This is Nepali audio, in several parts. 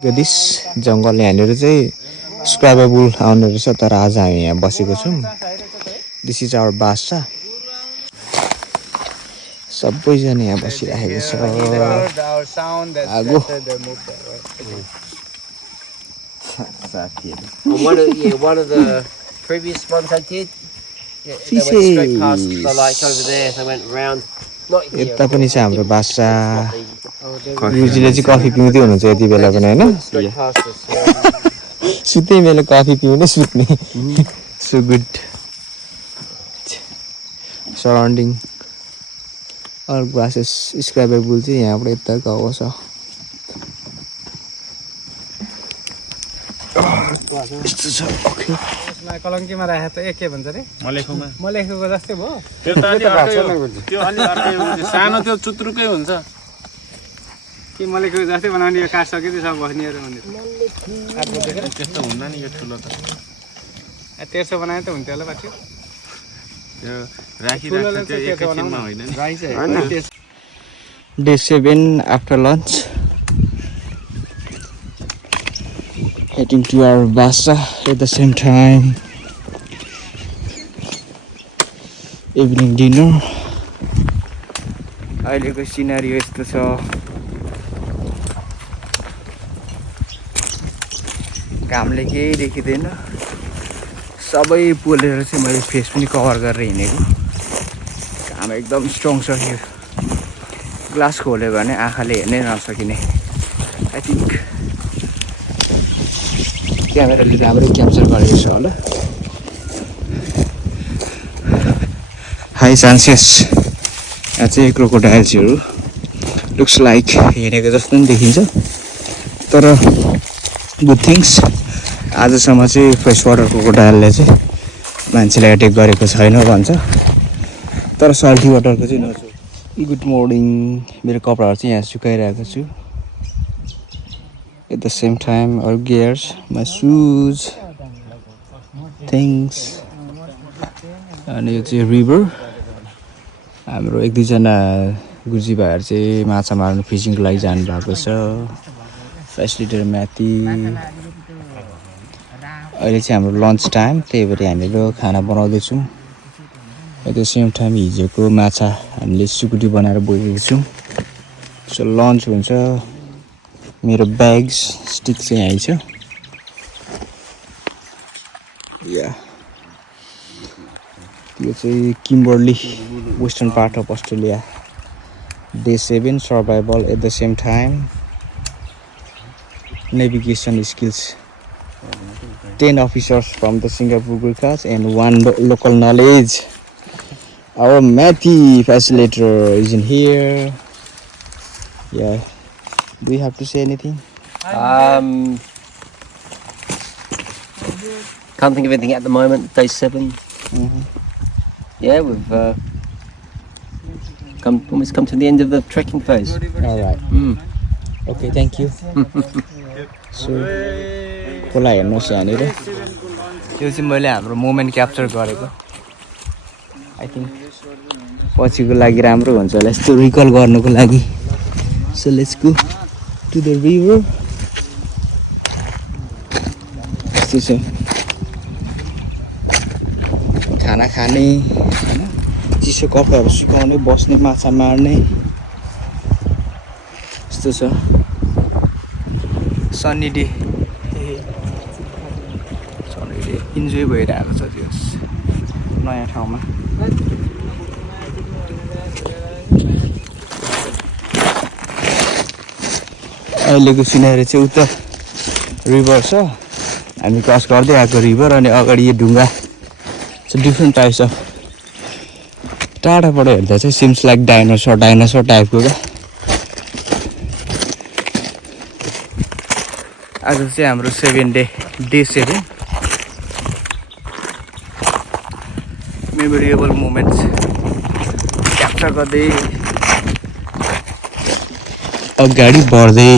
गदिस जङ्गल यहाँनिर चाहिँ स्क्राइबेबल आउने रहेछ तर आज हामी यहाँ बसेको छौँ। दिस इज आवर बासा। सबैजना यहाँ बसिरहेको छ। आगो One of the previous ones I did, they went straight past the light over there. They went round. Not here. यता पनि छ हाम्रो बासा। गुरुजीले चाहिँ कफी पिउँदै हुनुहुन्छ यति बेला पनि हैन? Straight past us. सुत्दै बेला कफी पिउने सुत्ने। So good surrounding all glasses स्क्राइबेबल चाहिँ यहाँबाट यता गएको छ। यस्तो छ। ओके कलङ्कीमा राखेको त के भन्छ रे मलेखुको जस्तै भयो। त्यो त अलि अर्कै हो। त्यो अलि अर्कै हो। सानो त्यो चुत्रुकै हुन्छ। कि मलेखुको जस्तै बनाउने यो काठ सकिँदै सब बस्नेहरू भनेर त्यस्तो हुन्न नि यो ठुलो त। तेर्सो बनाए त हुन्थ्यो होला बाटो। त्यो राखिराख्छ त्यो एकैछिनमा होइन नि। Day 7 after lunch. Heading to our Basa at the same time. Evening dinner. अहिलेको सिनारियो यस्तो छ। घामले केही देखिँदैन। सबै पोलेर चाहिँ मैले फेस पनि कभर गरेर हिँडेको। घाम एकदम स्ट्रङ छ यो। ग्लास खोल्यो भने आँखाले हेर्नै नसकिने। आई थिङ्क क्यामेराले राम्रै क्याप्चर गरेको छ होला। हाई चान्सेस यहाँ चाहिँ क्रोकोडाइल्सहरू लुक्स लाइक हिँडेको जस्तो पनि देखिन्छ। तर गुड थिङ्स आजसम्म चाहिँ फ्रेस वाटर क्रोकोडाइलले चाहिँ मान्छेलाई एट्याक गरेको छैन भन्छ। तर सल्टी वाटरको चाहिँ नछु। Good morning. मेरो कपडाहरू चाहिँ यहाँ सुकाइरहेको छु। At the same time, our gears, my shoes, things. अनि यो चाहिँ रिभर। हाम्रो एक दुईजना गुरुजी भाइहरू चाहिँ माछा मार्नु फिसिङको लागि जानुभएको छ। फेसिलिटर माथि। अहिले चाहिँ हाम्रो लन्च टाइम त्यही भएर हामीहरू खाना बनाउँदैछौँ। एट द सेम टाइम हिजोको माछा हामीले सुकुटी बनाएर बोकेको छौँ। सो लन्च हुन्छ। मेरो ब्याग्स स्टिक चाहिँ यहीँ छ। या यो चाहिँ Kimberley western part of Australia. Day 7 survival at the same time navigation skills. 10 officers from the Singapore Gurkhas and 1 local knowledge. Our Matty facilitator is in here. Yeah. Do you have to say anything? Can't think of anything at the moment. Day 7. Yeah, we've almost come to the end of the trekking phase. All right. Okay, thank you. So, खोला हेर्नुहोस् यहाँनिर। यो चाहिँ मैले हाम्रो मोमेन्ट क्याप्चर गरेको। आई थिङ्क पछिको लागि राम्रो हुन्छ होला यस्तो रिकल गर्नुको लागि। So let's go to the river. यस्तो छ खाना खाने होइन, चिसो कपडाहरू सुकाउने, बस्ने, माछा मार्ने यस्तो छ। सन्नी डे इन्जोय भइरहेको छ त्यो नयाँ ठाउँमा। अहिलेको सिनेरी चाहिँ उता रिभर छ। हामी क्रस गर्दै आएको रिभर अनि अगाडि यो ढुङ्गा चाहिँ डिफ्रेन्ट टाइप्स अफ। टाढाबाट हेर्दा चाहिँ सिम्स लाइक डाइनोसर टाइपको क्या। आज चाहिँ हाम्रो 7 day Day 7 memorable moments capture गर्दै अगाडि बढ्दै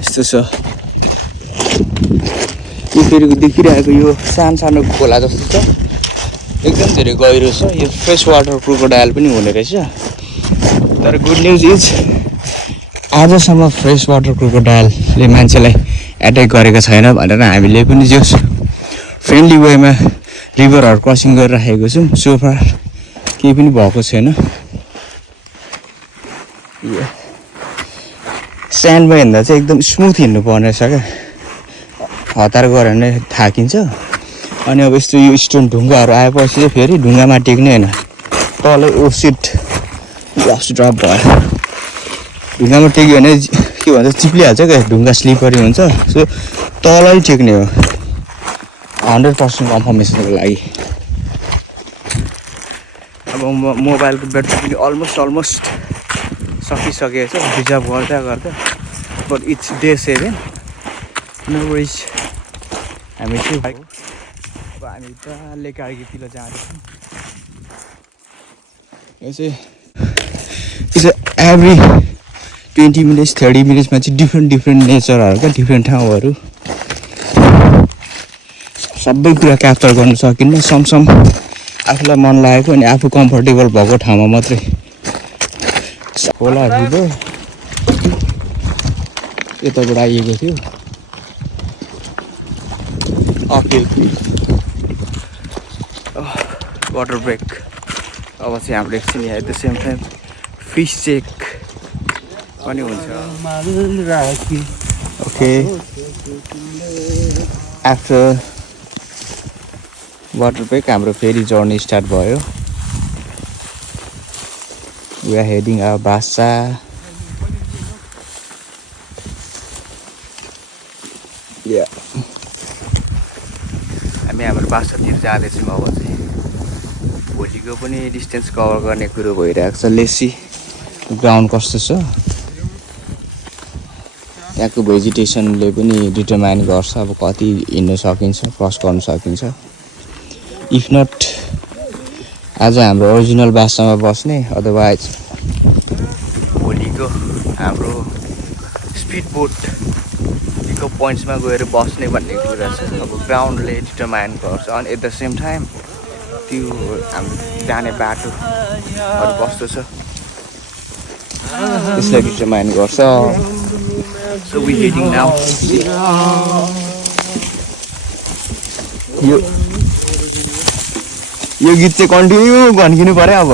यस्तो छ। यो फेरि देखिरहेको यो सानो खोला जस्तो छ। एकदम धेरै गहिरो छ। यो फ्रेस वाटर क्रोकोडाइल पनि हुने रहेछ। तर गुड न्युज इज आजसम्म फ्रेस वाटर क्रोकोडाइलले मान्छेलाई एट्याक गरेको छैन भनेर हामीले पनि जस फ्रेन्डली वेमा रिभरहरू क्रसिङ गरिराखेको छौँ सो फार केही पनि भएको छैन स्यान्डमा हिँड्दा चाहिँ एकदम स्मुथ हिँड्नु पर्ने रहेछ क्या हतार गऱ्यो भने थाकिन्छ अनि अब यस्तो यो स्टोन ढुङ्गाहरू आएपछि चाहिँ फेरि ढुङ्गामा टेक्ने होइन तल ओसिट ड्रप भयो ढुङ्गामा टेक्यो भने के भन्छ चिप्लिहाल्छ क्या ढुङ्गा स्लिपरी हुन्छ सो तलै टेक्ने हो 100% कन्फर्मेसनको लागि अब मोबाइलको ब्याट्री पनि अलमोस्ट सकिसकेको छ रिजर्भ गर्दा गर्दा but it's day 7 no worries हामी चाहिँ अब हामी डल्लै कार्गीतिर जाँदैछौँ यो चाहिँ एभ्री 20 मिनट्स 30 मिनट्समा चाहिँ डिफ्रेन्ट नेचरहरू क्या डिफ्रेन्ट ठाउँहरू सबै कुरा क्याप्चर गर्न सकिन्न समसम आफूलाई मन लागेको अनि आफू कम्फर्टेबल भएको ठाउँमा मात्रै खोला रिभर यताबाट आइएको थियो अपहिल वाटर ब्रेक अब चाहिँ हाम्रो एकछिन at the same time fish check पनि हुन्छ ओके आफ्टर वाटर ब्रेक हाम्रो फेरि जर्नी स्टार्ट भयो वी आर हेडिङ आवर बासा हामी हाम्रो बासातिर जाँदैछौँ अब चाहिँ भोलिको पनि डिस्टेन्स कभर गर्ने कुरो भइरहेको छ लेसी ग्राउन्ड कस्तो छ त्यहाँको भेजिटेसनले पनि डिटरमाइन गर्छ अब कति हिँड्न सकिन्छ क्रस गर्न सकिन्छ इफ नट आज हाम्रो ओरिजिनल बासामा बस्ने अदरवाइज भोलिको हाम्रो स्पिड बोटको पोइन्ट्समा गएर बस्ने भन्ने कुरा छ अब ग्राउन्डले डिटरमाइन गर्छ अनि एट द सेम टाइम त्यो हाम्रो जाने बाटोहरू कस्तो छ त्यसलाई डिटरमाइन गर्छ So we heading now. यो गीत चाहिँ कन्टिन्यू भन्किनु पर्यो अब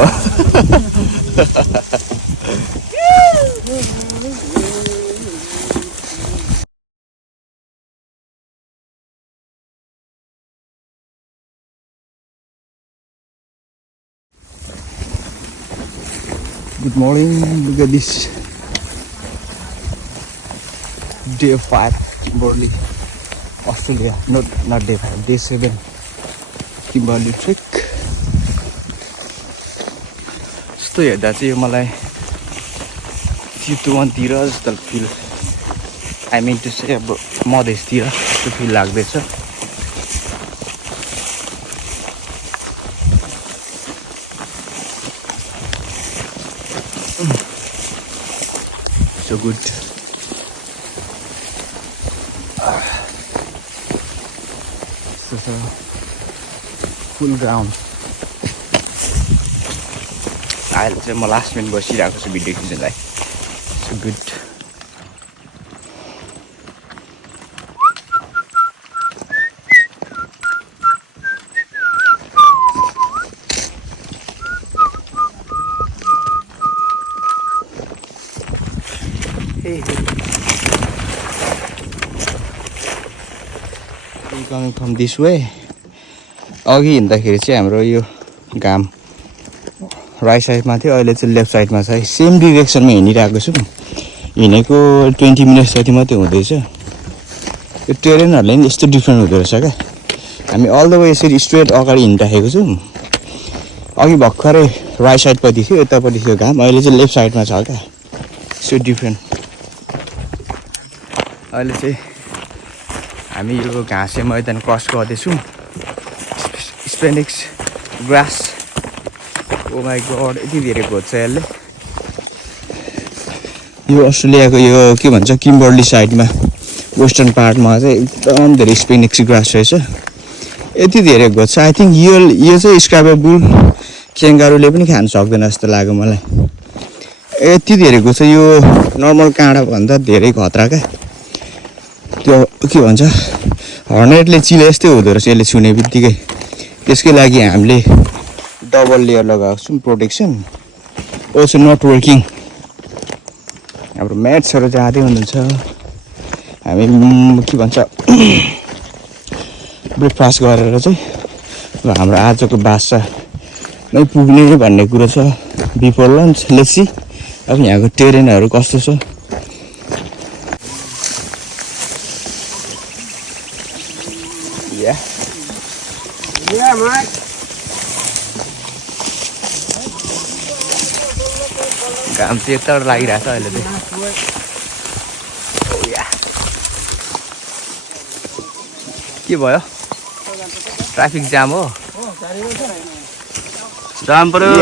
Good morning, look at this day 5 Kimberley, Australia. Not day 5, day 7 Kimberley trek. यस्तो हेर्दा चाहिँ यो मलाई चितवनतिर जस्तो feel I mean to say अब मधेसतिर जस्तो फिल लाग्दैछ so good this is a full ground अहिले चाहिँ म लास्ट मिनट बसिरहेको छु video खिच्नलाई so good coming from this way अघि हिँड्दाखेरि चाहिँ हाम्रो यो घाम राइट साइडमा थियो अहिले चाहिँ लेफ्ट साइडमा छ सेम डिरेक्सनमा हिँडिरहेको छु हिँडेको 20 मिनट जति मात्रै हुँदैछ यो टेरेनहरूले नि यस्तो डिफ्रेन्ट हुँदो रहेछ क्या हामी अल द वे यसरी स्ट्रेट अगाडि हिँडिरहेको छौँ अघि भर्खरै राइट साइडपट्टि थियो यतापट्टि थियो घाम अहिले चाहिँ लेफ्ट साइडमा छ क्या सो डिफ्रेन्ट अहिले चाहिँ हामी यो घाँसे मैदान क्रस गर्दैछौँ स्पेनिक्स ग्रास ओ माई गड यति धेरै खोज्छ यसले यो अस्ट्रेलियाको यो के भन्छ किम्बर्ली साइडमा वेस्टर्न पार्टमा चाहिँ एकदम धेरै स्पेनिक्स ग्रास रहेछ यति धेरै खोज्छ आई थिङ्क यो चाहिँ स्क्राइबर बुल क्याङ्गारूले पनि खान सक्दैन जस्तो लाग्यो मलाई यति धेरैको छ यो नर्मल काँडा भन्दा धेरै खतरा क्या त्यो के भन्छ हर्नेटले चिले यस्तै हुँदो रहेछ यसले छुने बित्तिकै त्यसकै लागि हामीले डबल लेयर लगाएको छौँ प्रोटेक्सन अल्सो नट वर्किङ हाम्रो म्याट्सहरू जाँदै हुनुहुन्छ हामी के भन्छ ब्रेकफास्ट गरेर चाहिँ ल हाम्रो आजको बासा नै पुग्ने भन्ने कुरो छ बिफोर लन्च लेट्स सी अब यहाँको टेरेनहरू कस्तो छ घाम चाहिँ यताबाट लागिरहेछ अहिले चाहिँ के भयो ट्राफिक जाम हो जाम पर्यो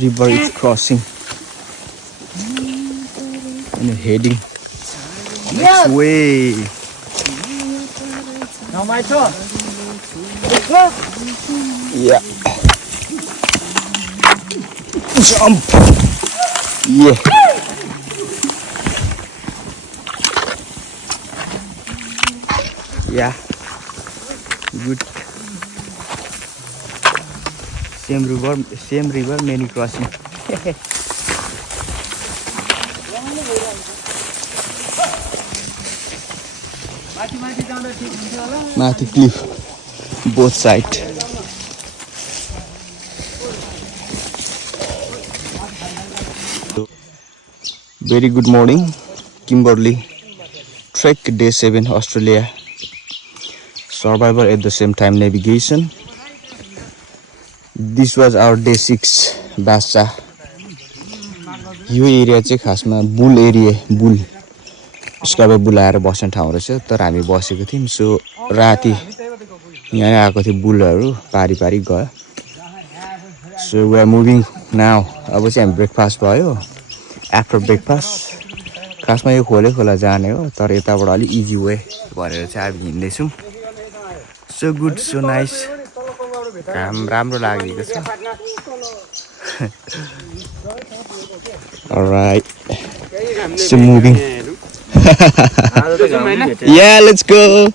river is crossing and heading next way. Now my turn. Yeah. Jump. Yeah. Yeah. Good. Same river, many crossing. Mathi cliff, both sides. Very good morning, Kimberley. Trek day 7, Australia. Survival at the same time navigation. This was our day 6, Basa. यो एरिया चाहिँ खासमा बुल एरिया बुल स्काइबर बुलाएर बस्ने ठाउँ रहेछ तर हामी बसेको थियौँ सो राति यहाँ आएको थियो बुलहरू पारी पारी गयो so we are moving now अब चाहिँ हामी ब्रेकफास्ट भयो आफ्टर ब्रेकफास्ट खासमा यो खोले खोला जाने हो तर यताबाट अलिक इजी वे भनेर चाहिँ अब हिँड्दैछौँ सो गुड सो नाइस काम राम्रो लागेको छ Alright, so moving. Yeah, let's go.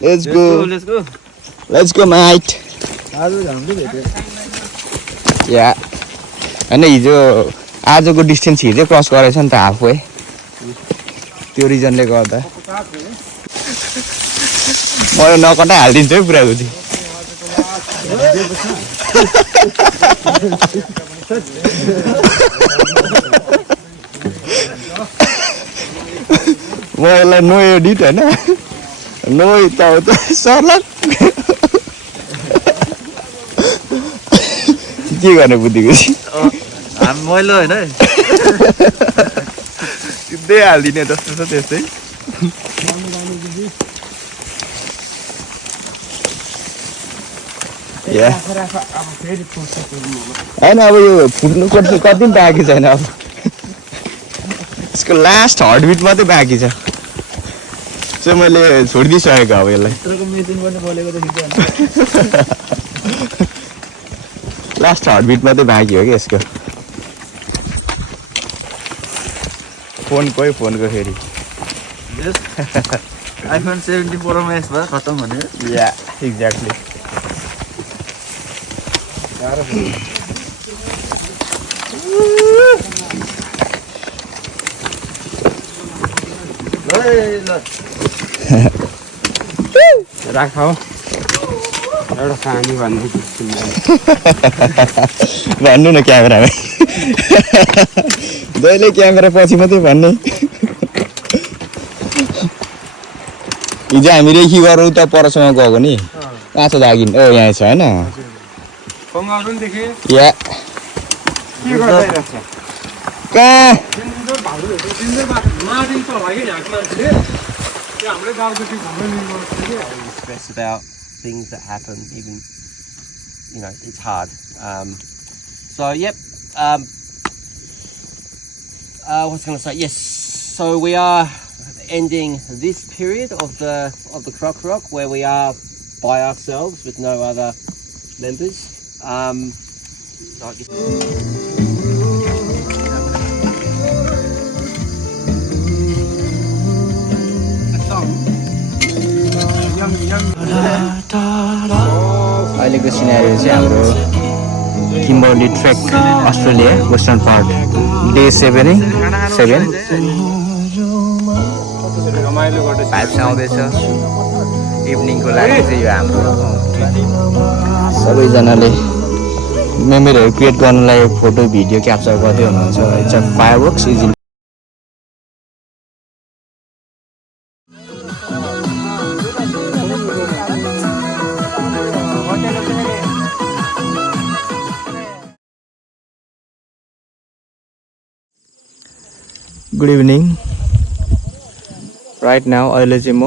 Let's go. Let's go, mate. Yeah. And हिजो आजको डिस्टेन्स हिजो क्रस गरेछ नि त हाफवे त्यो रिजनले गर्दा मैले नकटा हालिदिन्छु है पुरा गुजी म यसलाई नो एडिट होइन नो यताउता सर्लक के गर्ने बुद्धिको मैलो होइन सिधै हालिदिने जस्तो छ त्यस्तै होइन अब यो फुट्नु कति पनि बाँकी छैन अब यसको लास्ट हार्टबिट मात्रै बाँकी छ चाहिँ मैले छोडिदिइसकेको अब यसलाई लास्ट हार्टबिट मात्रै बाँकी हो कि यसको फोनको फेरि iPhone 17 Pro Max भयो खतम भने या एक्ज्याक्टली राख एउटा कहानी भन्नु न क्यामेरामा जहिले क्यामेरा पछि मात्रै भन्ने हिजो हामी रेखी गरौँ त परसम्म गएको नि कहाँ छ दागिन ओ यहाँ छ होइन या कहाँ stress about things that happen, even it's hard. So yep. What's I gonna say? Yes. So we are ending this period of the Croc Rock where we are by ourselves with no other members. अहिलेको सिनेरियो चाहिँ हाम्रो Kimberley trek Australia western part day 7 vibes आउँदैछ इभिनिङको लागि चाहिँ यो हाम्रो सबैजनाले मेमोरीहरू क्रिएट गर्नलाई फोटो भिडियो क्याप्चर गर्दै हुनुहुन्छ it's a fireworks is in good evening right now अहिले चाहिँ म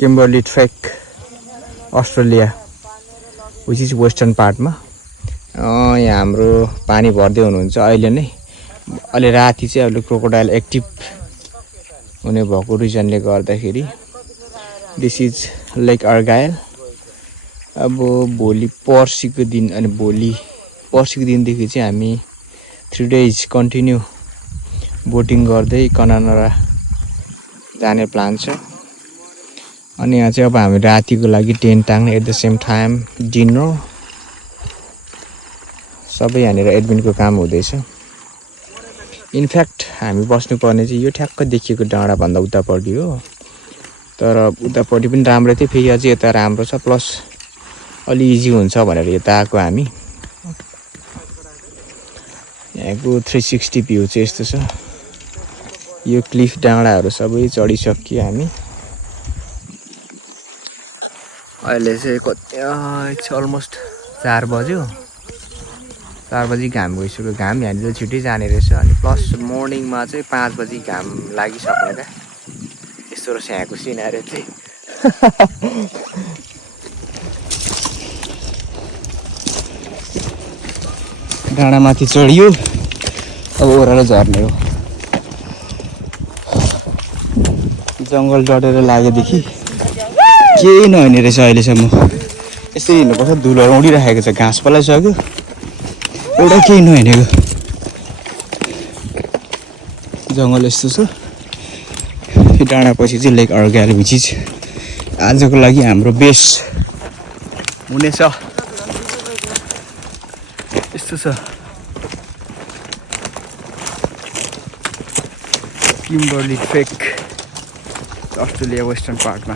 Kimberley trek Australia which is western पार्टमा यहाँ हाम्रो पानी भर्दै हुनुहुन्छ अहिले नै अहिले राति चाहिँ अहिले क्रोकोडाइल एक्टिभ हुने भएको रिजनले गर्दाखेरि दिस इज लेक अर्गाइल अब भोलि पर्सिको दिन अनि पर्सिको दिनदेखि चाहिँ हामी 3 days कन्टिन्यू बोटिङ गर्दै कनानरा जाने प्लान छ अनि यहाँ चाहिँ अब हामी रातिको लागि टेन्ट टाङ्ने at the same time dinner सबै यहाँनिर एडमिनको काम हुँदैछ इनफ्याक्ट हामी बस्नुपर्ने चाहिँ यो ठ्याक्क देखिएको डाँडाभन्दा उतापट्टि हो तर उतापट्टि पनि राम्रो थियो फेरि अझै यता राम्रो छ प्लस अलि इजी हुन्छ भनेर यता आएको हामी यहाँको 360 भ्यू चाहिँ यस्तो छ यो क्लिफ डाँडाहरू सबै चढिसक्यो हामी अहिले चाहिँ कति अलमोस्ट 4 बज्यो 4 बजी घाम गइसक्यो घाम यहाँनिर छिट्टै जाने रहेछ अनि प्लस मर्निङमा चाहिँ 5 बजी घाम लागिसक्ने क्या यस्तो रहेछ यहाँको सिनारी चाहिँ डाँडामाथि चढियो अब ओह्रालो झर्ने हो जङ्गल डढेर लागेदेखि केही नहुने रहेछ अहिलेसम्म यसरी हिँड्नुपर्छ धुलोहरू उडिरहेको छ घाँस पलाइसक्यो एउटा केही नहिँडेको जङ्गल यस्तो छ यो डाँडापछि चाहिँ लेक अर्गाइल विच इज आजको लागि हाम्रो बेस हुनेछ यस्तो छ किम्बर्ली ट्रेक अस्ट्रेलिया वेस्टर्न पार्टमा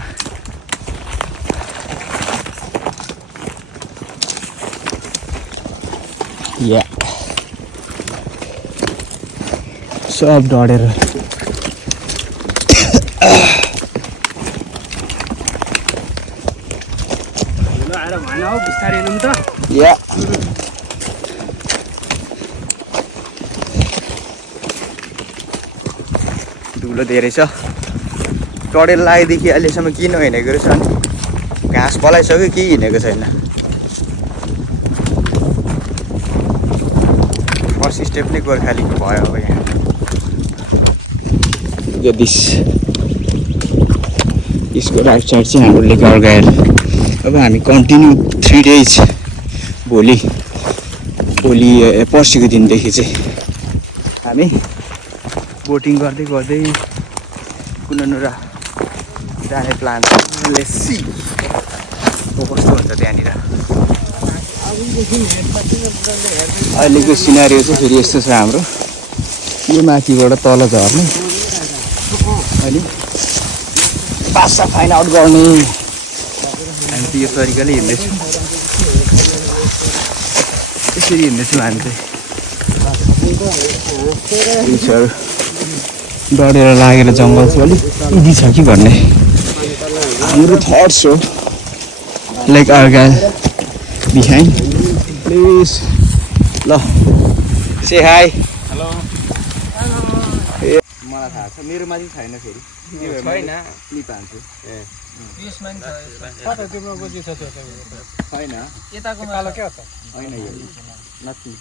या सब डढेर या धुलो धेरै छ टडेल लागेदेखि अहिलेसम्म किन हिँडेको रहेछ अनि घाँस पलाइसक्यो केही हिँडेको छैन फर्स्ट स्टेप नै गोर्खालीको भयो अब यहाँ दिस यसको राइट साइड चाहिँ हाम्रो लेक अर्गाइल अब हामी कन्टिन्यू 3 days भोलि पर्सिको दिनदेखि चाहिँ हामी बोटिङ गर्दै गर्दै कुनानुरा जाने प्लान छ लेट्स सी कस्तो हुन्छ त्यहाँनिर अहिलेको सिनारियो चाहिँ फेरि यस्तो छ हाम्रो यो माथिबाट तल झर्ने अनि बासा फाइन आउट गर्ने हामी त यो तरिकाले हिँड्दैछौँ यसरी हिँड्दैछौँ हामी चाहिँ डढेर लागेर जङ्गल चाहिँ अलिक इजी छ कि भन्ने हाम्रो थट्स हो लेक अर्गाइल बिहाइन्ड प्लिज ल से हाई हेलो मलाई थाहा छ मेरोमा चाहिँ छैन फेरि छैन क्लिप हान्छु छैन यताको कालो के हो त होइन यो नथिङ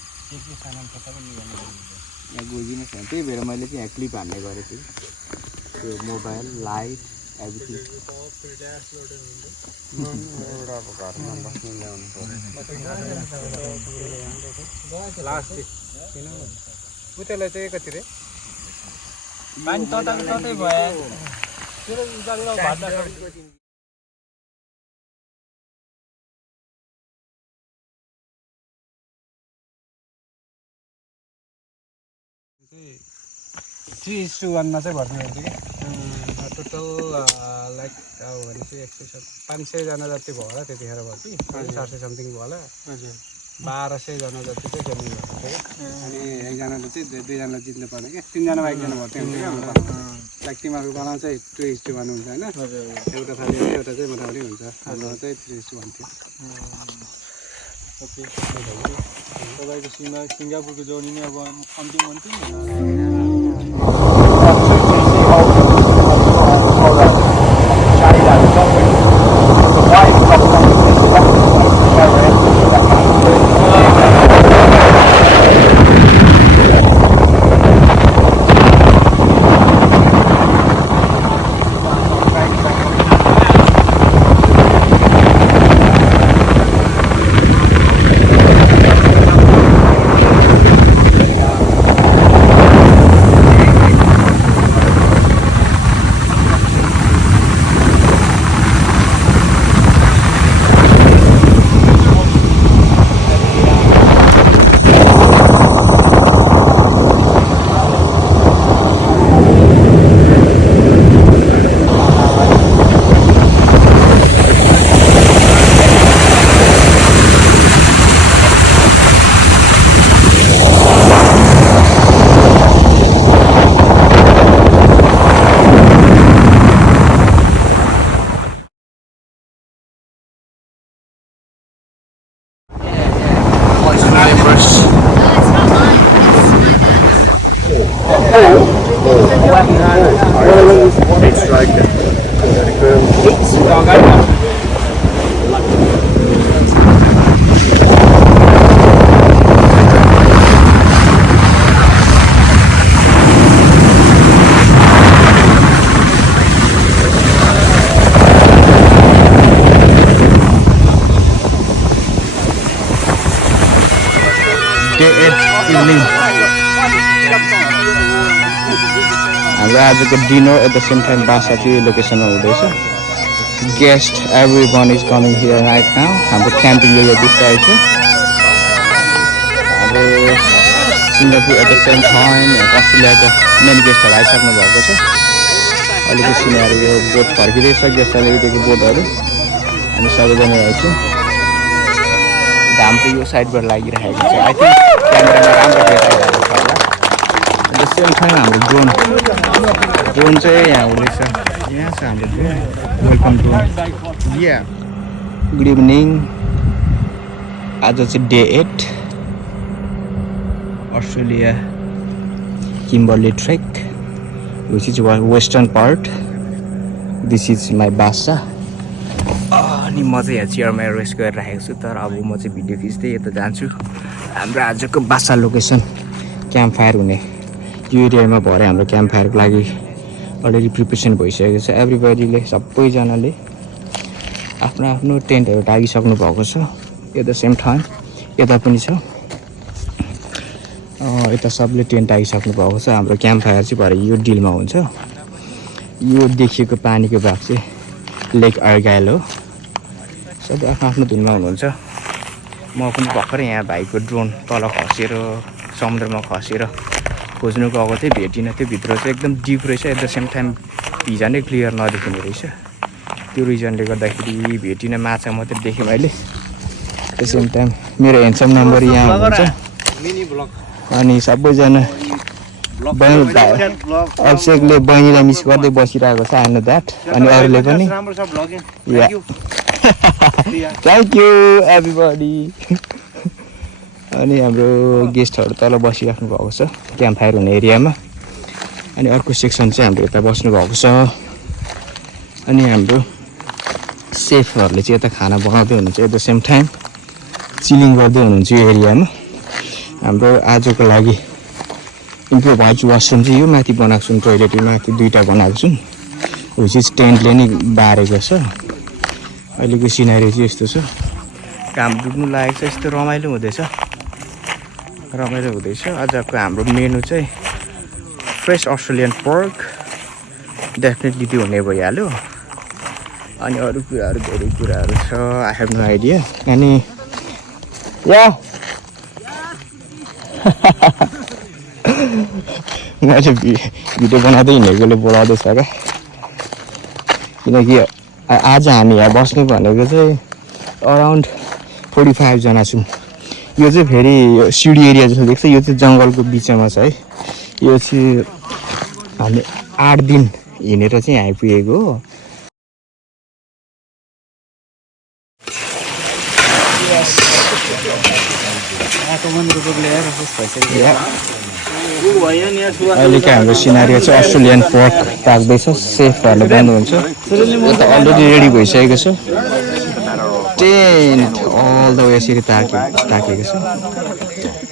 यहाँ बुझिनुहोस् न त्यही भएर मैले चाहिँ यहाँ क्लिप हान्ने गरेको छु त्यो मोबाइल लाइट एभ्रिथिङ उतैलाई चाहिँ कति रे पानी तताको ततै भयो त्यो जल्लो भात चाहिँ 3:1 मा चाहिँ भर्ती हुन्छ कि टोटल लाइक भनेपछि 500 जना जति भयो होला त्यतिखेर भर्ती 400 समथिङ भयो होला 1200 जना जति चाहिँ जन्मिनु भएको थियो अनि एकजनाले चाहिँ दुईजनालाई जित्नु पर्ने क्या 3 जना 1 जना भर्ती हुन्छ क्या लाइक तिमीहरूको गराउँ चाहिँ 2:1 हुन्छ होइन एउटा खाली एउटा चाहिँ मोटामोटी हुन्छ हाम्रो चाहिँ 3:1 थियो ओके तपाईँको सिङ्गापुरको जर्नी नै अब अन्तिम Day 8 evening. हाम्रो आजको dinner at the same time बासा चाहिँ लोकेसनमा हुँदैछ guest every one is coming here right now हाम्रो क्याम्पिङ एरिया दिइरहेको छ हाम्रो Singapore at the same time अस्ट्रेलियाको मेन गेस्टहरू आइसक्नु भएको छ अलिकति सिनेहरू यो बोट फर्किँदैछ गेस्टहरूले यतिको बोटहरू हामी सबैजना आइछौँ घाम चाहिँ यो साइडबाट लागिरहेको छ आई थिङ्क क्यामेरामा राम्रो देखाइरहेको छ होला एट द सेम टाइम हाम्रो ड्रोन चाहिँ यहाँ हुँदैछ यहाँ छ हाम्रो ड्रोन वेलकम ड्रोन या गुड इभिनिङ आज चाहिँ day 8 Australia Kimberley trek which is western part this is my बासा अनि म चाहिँ यहाँ चेयरमा रेस्ट गरिरहेको छु तर अब म चाहिँ भिडियो खिच्दै यता जान्छु हाम्रो आजको बासा लोकेसन क्याम्प फायर हुने यो एरियामा भरे हाम्रो क्याम्प फायरको लागि अलरेडी प्रिपरेसन भइसकेको छ एभ्रिबडीले सबैजनाले आफ्नो आफ्नो टेन्टहरू टागिसक्नु भएको छ एट द सेम टाइम यता पनि छ यता सबले टेन्ट टागिसक्नु भएको छ हाम्रो क्याम्प फायर चाहिँ भरे यो डिलमा हुन्छ यो देखिएको पानीको भाग चाहिँ लेक अर्गाइल हो सबै आफ्नो आफ्नो धुनमा हुनुहुन्छ म पनि भर्खरै यहाँ भाइको ड्रोन तल खसेर समुद्रमा खसेर खोज्नु गएको थिएँ भेटिनँ त्यो भित्र चाहिँ एकदम डिप रहेछ एट द सेम टाइम भिजा नै क्लियर नदेखिने रहेछ त्यो रिजनले गर्दाखेरि भेटिनँ माछा मात्रै देखेँ मैले एट द सेम टाइम मेरो ह्यान्डसम नम्बर यहाँ हुन्छ अनि सबैजना अभिषेकले बहिनीलाई मिस गर्दै बसिरहेको छ आई नो द्याट अनि अरूले पनि थ्याङ्क यू एभ्रिबडी अनि हाम्रो गेस्टहरू तल बसिराख्नु भएको छ क्याम्प फायर हुने एरियामा अनि अर्को सेक्सन चाहिँ हाम्रो यता बस्नु भएको छ अनि हाम्रो सेफहरूले चाहिँ यता खाना बनाउँदै हुनुहुन्छ at the same time chilling गर्दै हुनुहुन्छ यो एरियामा हाम्रो आजको लागि इम्प्रोभाइज वासरुम चाहिँ यो माथि बनाएको छु टोइलेट माथि 2टा बनाएको छु विच इज टेन्टले नै बारेको छ अहिलेको सिनारी चाहिँ यस्तो छ घाम डुब्नु लागेको छ यस्तो रमाइलो हुँदैछ आजको हाम्रो मेनु चाहिँ फ्रेस अस्ट्रेलियन पर्क डेफिनेटली त्यो हुने भइहाल्यो अनि अरू कुराहरू धेरै कुराहरू छ आई हेभ नो आइडिया अनि या म चाहिँ भिडियो बनाउँदै हिँडेकोले बोलाउँदैछ क्या किनकि आज हामी यहाँ बस्ने भनेको चाहिँ अराउन्ड 45 जना छौँ यो चाहिँ फेरि सिडी एरिया जस्तो देख्छ यो चाहिँ जङ्गलको बिचमा छ है यो चाहिँ हामी 8 दिन हिँडेर चाहिँ आइपुगेको हो अहिलेको हाम्रो सिनारी चाहिँ अस्ट्रेलियन पर्क पाक्दैछ सेफहरूले बन्नुहुन्छ यो त अलरेडी रेडी भइसकेको छ टेन्ट अल द वे यसरी ताकेको छ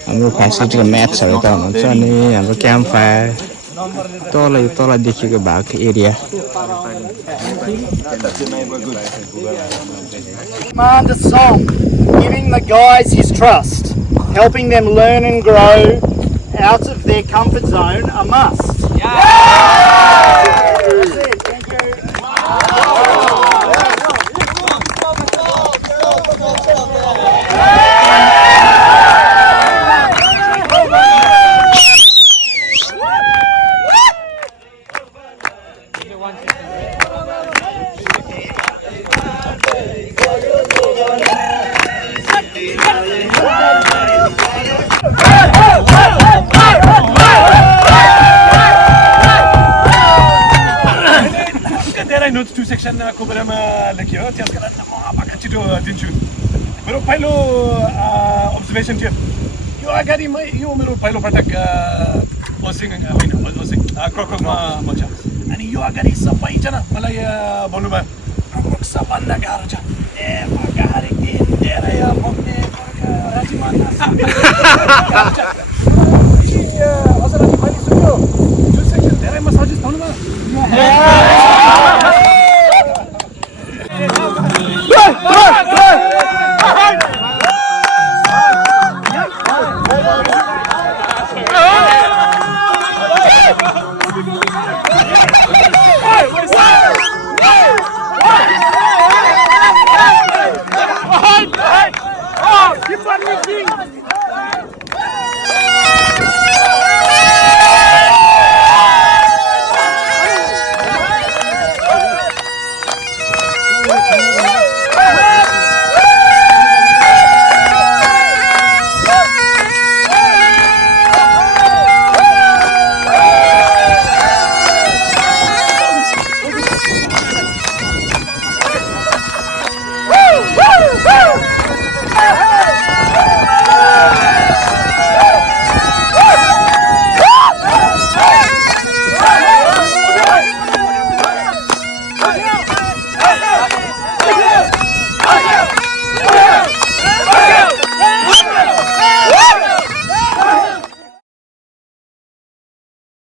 हाम्रो फेसिलिटीको म्याचहरू त हुनुहुन्छ अनि हाम्रो क्याम्प फायर तल देखिएको भाग area Command a song, giving the guys his trust, helping them learn and grow out of their comfort zone a must. That's it. Thank you. Note 2 सेक्सनको बारेमा लेखियो त्यस कारण म पक्का छिटो दिन्छु मेरो पहिलो अब्जर्भेसन थियो यो अगाडि यो मेरो पहिलो पटक क्रकमा म छ अनि यो अगाडि सबैजना मलाई भन्नुभयो क्रक सबभन्दा गाह्रो छ गाह्रो धेरै बोक्ने राजीमा हजुर मैले सुन्यो 2 सेक्सन धेरैमा सजिलो भन्नुभयो